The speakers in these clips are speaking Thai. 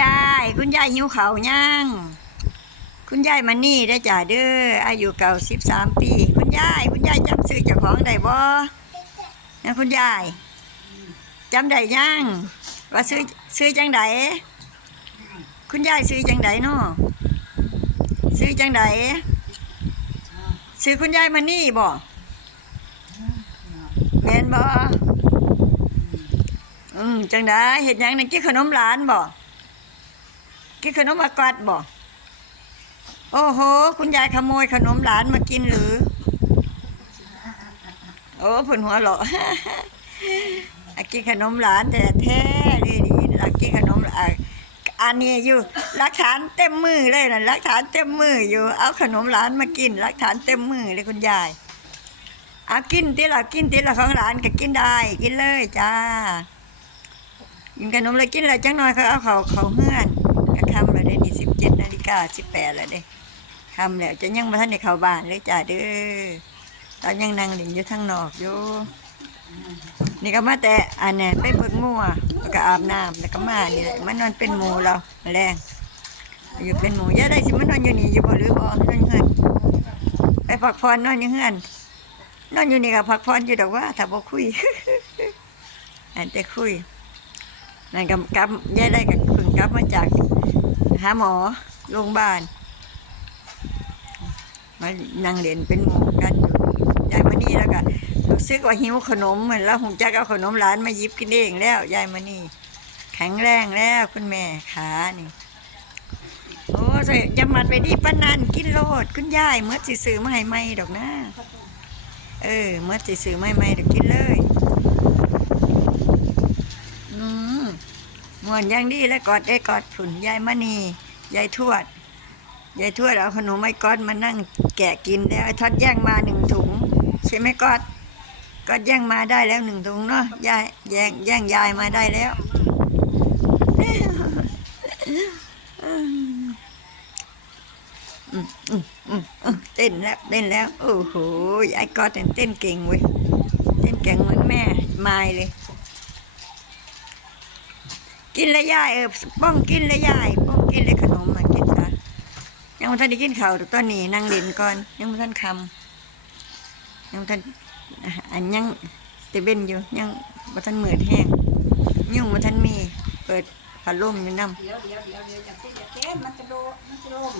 ยาย คุณยายหิวเขาย่างคุณยายมานี่ได้จ่าเด้ออายุเก่าสิบสามปี คุณยาย คุณยายจำซื้อเจ้าของได้บ่นะคุณยายจำได้ย่างว่าซื้อซื้อจังไดคุณยายซื้อจังไดเนาะซื้อจังไดซื้อคุณยายมานี่บ่แมนบ่อืมจังไดเห็ดยังนั่นกินขนมหลานบ่ กินขนมอากาศบ่โอ้โห คุณยายขโมยขนมหลานมากินหรือ โอ้ผุนหัวหรออากินขนมหลานแต่แท้ดีดีอากินขนมอันนี้อยู่หลักฐานเต็มมือเลยนะหลักฐานเต็มมืออยู่ เอาขนมหลานมากินหลักฐานเต็มมือเลยคุณยายเอากินที่ละกินที่ละของหลานก็กินได้ กินเลยจ้ากินขนมเลยกินเลยจังหน่อยเขาเอาเขาเขาเฮือน ฬิกาสิบแปดแล้วเด้คำแล้วจะยังมาท่านในเข้าบ้านเลยจ้าเด้อตอนยังนั่งเล่นอยู่ทางนอกอยู่ นี่ก็มาแต่อันนี้ไปเบิ่งหมัวแล้วก็อาบน้ำแล้วก็มาเนี่แหละมันนอนเป็นหมูเราแมลงอยู่เป็นหมูย่าได้สิมันนอนอยู่นี่อยู่บ่หรือบ่นอนเฮือนไปพักผ่อนนอนอยู่เฮือนนอนอยู่นี่ก็พักผ่อนอยู่ดอกว่าถ้าบ่คุยอันแต่คุยนั่นก็กลับยายได้ก็เพิ่งกลับมาจากหาหมอ โรงพยาบาลมานั่งเล่นเป็นหมูกันอยู่ยายมานี่แล้วก็รู้สึกว่าหิวขนมเหมือนแล้วผมจะเอาขนมร้านมายิบกินเองแล้วยายมานี่ แข็งแรงแล้วคุณแม่ขานี่โอ้ใส่จะมัดไปดีปานนันกินโลดคุณยายเมื่อสิซื้อมาให้ไหมดอกนะเออเมื่อสิซื้อมาให้ไหมดอกกินเลยอืมมวนอยังดีแล้วกอดได้กอดผุนยายมานี่ ยายทวดยายทวดเอาขนมไม้ก้อนมานั่งแกะกินแล้วไอ้ทอดแย่งมาหนึ่งถุง ใช่ไหมกอดก็แย่งมาได้แล้วหนึ่งถุงเนาะยายแย่งแย่งยายมาได้แล้วเต้นแล้วเต้นแล้ว โอ้โหยายก็เต้นเต้นเก่งเว้ยเต้นเก่งเหมือนแม่ไม้เลย กินแล้วยายเออป้องกินแล้วยายป้องกินเลยขนมมากินซะ ยังไม่ทันได้กินข้าวตอนนี้นั่งเล่นก่อน ยังไม่ทันคำยังทันอันยังเตเบนอยู่ยังบ่ทันมืดแห้งยุ่งบ่ทันมีเปิดพัดลมอยู่นำเดี๋ยวเดี๋ยวเดี๋ยวเดี๋ยวอย่าเต้นอย่าเต้นมันจะโดนมันจะโดน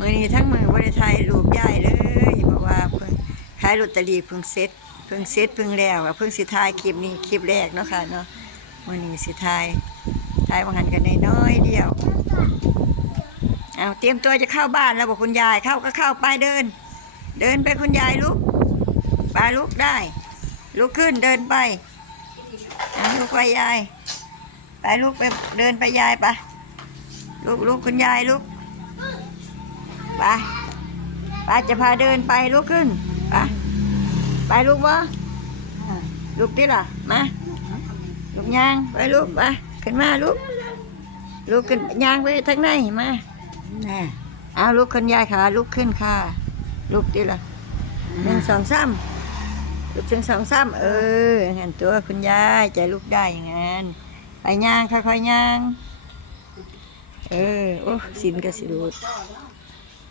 มื้อนี้ทั้งมือบ่ได้ถ่ายรูปยายเลยเพราะว่าเพิ่งขายลอตเตอรี่เพิ่งเสร็จเพิ่งเสร็จเพิ่งแล้วอะเพิ่งสิถ่ายคลิปนี้คลิปแรกเนาะค่ะเนาะมื้อนี้สิถ่ายถ่ายว่าหันกันน้อยๆเดียว เอาเตรียมตัวจะเข้าบ้านแล้วบอกคุณยายเข้าก็เข้าไปเดิน เดินไปคุณยายลุกไปลุกได้ ลุกขึ้นเดินไปลุกไปยาย ไปลุกไปเดินไปยายไปลุกลุกคุณยายลุกไปไปจะพาเดินไปลุกขึ้นไปไปลุกวะลุกดิล่ะมาลุกยางไปลุกไปขึ้นมาลุกลุกขึ้นยางไปทางในมา แน่เอาลุกขึ้นยายขาลุกขึ้นค่ะลุกดิล่ะหนึ่งสองสามลุกถึงสองสามเออหันตัวคุณยายใจลุกได้อย่างนั้นไปย่างค่อยๆย่างเออโอ้สินก็สิรูด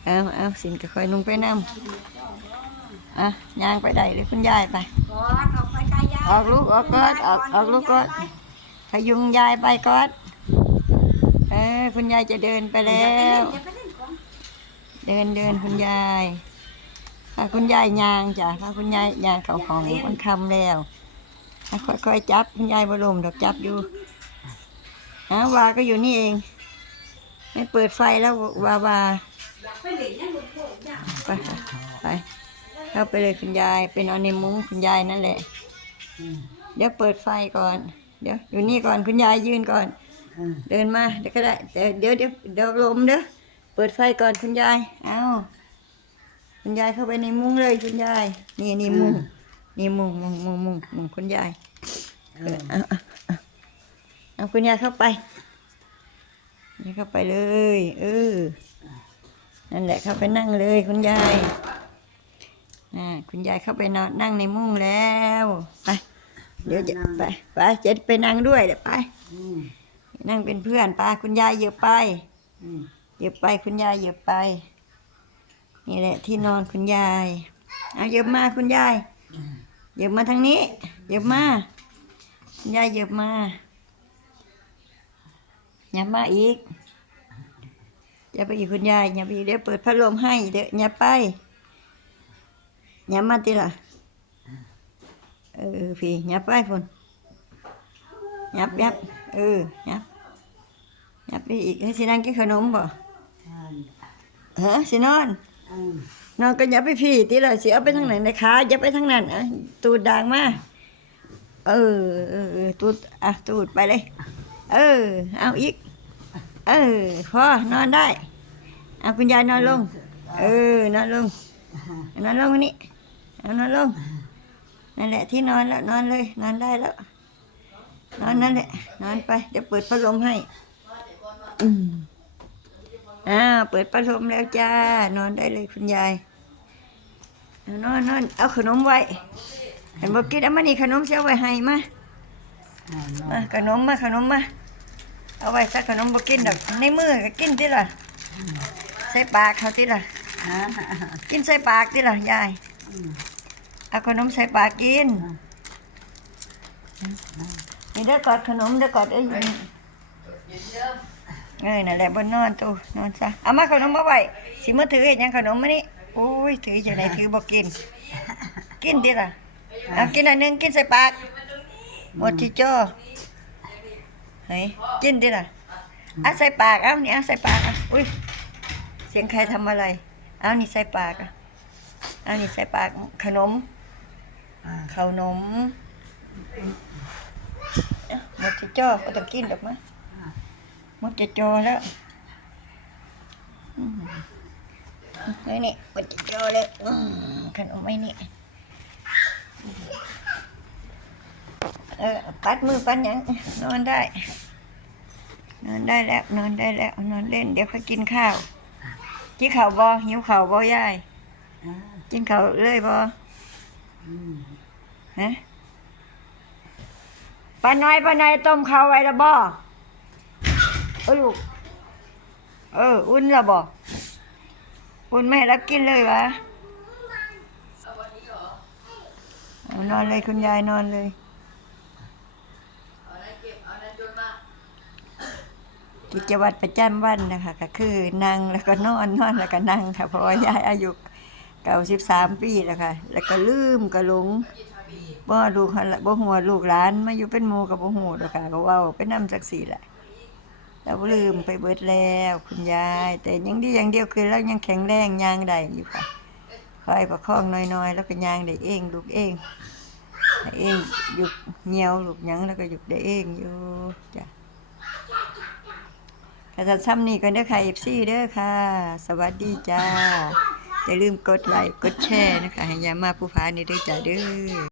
เอาเอาสินก็ค่อยนุ่งไปนำอะย่างไปได้เลยคุณยายไปก่อนออกไปไกลยาออกลูกออกก่อนออกออกลูกก่อนพยุงยายไปก่อน เออคุณยายจะเดินไปแล้ว เดินเดินคุณยายพาคุณยายยางจ้ะพาคุณยายยางเขาของคนคำแล้วค่อยๆจับคุณยายบรมดอกจับอยู่ฮะวาก็อยู่นี่เอง ไม่เปิดไฟแล้ววาวาไปเอาไปเข้าไปเลยคุณยายเป็นอาในมุ้งคุณยายนั่นแหละเดี๋ยวเปิดไฟก่อน เดี๋ยวอยู่นี่ก่อนคุณยายยืนก่อน เดินมาเดี๋ยวก็ได้แต่เดี๋ยวเดี๋ยวเดี๋ยวลมเด้อเปิดไฟก่อนคุณยายเอาคุณยายเข้าไปในมุ้งเลยคุณยาย นี่นี่มุ้งนี่มุ้งมุ้งมุ้งมุ้งมุ้งคุณยายเออเอาเอาเอาเอาคุณยายเข้าไปนี่เข้าไปเลย เออนั่นแหละเข้าไปนั่งเลยคุณยายอ่าคุณยายเข้าไปนอนนั่งในมุ้งแล้วไปเดี๋ยวจะไปไปเจ็ดไปนั่งด้วยเดี๋ยวไปอืมเนั่งเป็นเพื่อนป้าคุณยายเหยียบไปอืมเหยียบไปคุณยายเหยียบไป นี่แหละที่นอนคุณยายเอาเหยียบมาคุณยายเหยียบมาทางนี้เหยียบมาคุณยายเหยียบมาอย่ามาอีกอย่าไปอีกคุณยายอย่าไปอีกเดี๋ยวเปิดพัดลมให้เดี๋ยวอย่าไปอย่ามาติล่ะเออพี่อย่าไปพุ่นยับยับเออยับ ยับไปอีกให้สินั่งกินขนมบ่ใช่ฮะสินอนอืมนอนก็อย่าไปพี่ตีละสิเอาไปทางไหนในขาอย่าไปทางนั้นอะตูดด่างมาเออเออเออตูดอะตูดไปเลย เออ เอาอีก เออพอนอนได้เอาคุณยายนอนลง เออนอนลงนอนลงนี่เอานอนลงนั่นแหละที่นอนแล้วนอนเลย นอนได้แล้ว นอนนั่นแหละ นอนไปเดี๋ยวเปิดพัดลมให้ อืมอ่า เปิดพัดลมแล้วจ้า นอนได้เลยคุณยายเอานอนนอนเอาขนมไว้เห็นบอกกินเอามานี่ขนมเสียไว้ให้มาอ่านอนมาขนมมาขนมมา เอาไว้สักขนมบอกกินดอกในมือก็กินติล่ะใส่ปากเขาติล่ะอ่ากินใส่ปากติล่ะยายอืมเอาขนมใส่ปากกินนี่เด้อกอดขนมเด้อกอดเอ้ย เอ้ยนั่นแหละบนนอนตู้นอนซะเอามาขนมมาไว้สิมาถือเฮ็ดหยังขนมมานี่โอ้ยถือจังไดถือบ่กิน กินติล่ะเอากินอันหนึงกินใส่ปากหมดที่จ้อเฮ้ยกินติล่ะเอาใส่ปากเอานี่เอาใส่ปากเอาอุ้ยเสียงใครทำอะไรเอานี่ใส่ปากอะเอานี่ใส่ปากขนมขนมหมดที่จ้อก็ต้องกินดอกมะ หมดที่จ้อแล้วอืมนี่นี่หมดที่จ้อแล้วอืมขนมไม่นี่เออปัดมือปัดหยังนอนได้ นอนได้แล้ว นอนได้แล้ว นอนเล่น เดี๋ยวค่อยกินข้าวกินข้าวบ่หิวข้าวบ่ยายอ่ากินข้าวเลยบ่อืมฮะป้าน้อยป้าน้อยต้มข้าวไว้แล้วบ่ เออลูก เออ อุ่นล้วบ่อุ่นไม่รับกินเลยวะนอนเลยคุณยายนอนเลยกิจวัตรประจำวันนะคะก็คือนั่งแล้วก็นอนนอนแล้วก็นั่งค่ะเพราะว่ายายอายุเก้าสิบสามปีแล้วค่ะ แล้วก็ลืมก็หลงบ่ลูกบ่หัวลูกหลานมาอยู่เป็นหมู่กับบ่ฮู้ดอกค่ะก็ว้าไปนำจักสี่แหละ แล้วลืมไปเบิดแล้วคุณยาย แต่ยังดีอย่างเดียวคือเรายังแข็งแรงยางได้อยู่ค่ะคอยประคองน้อยๆ แล้วก็ยางได้เองลูกเองเองหยุดเหี่ยวลูกยังแล้วก็หยุดได้เองอยู่จ้ะกระซ้ำนี่ก็เด้อค่ะเอฟซีเด้อค่ะ สวัสดีจ้าอย่าลืมกดไลค์กดแชร์นะคะให้ยามาผู้พานี่ด้วยจ้าเด้อ